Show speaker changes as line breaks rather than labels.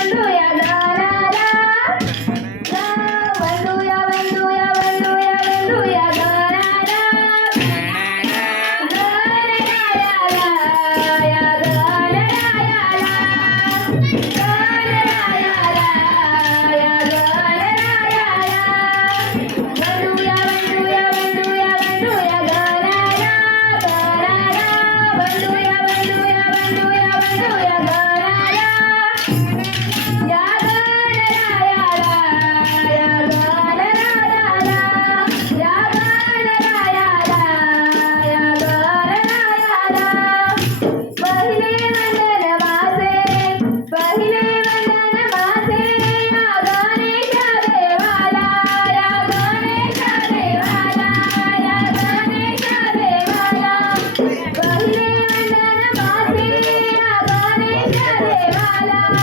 Hello. la la.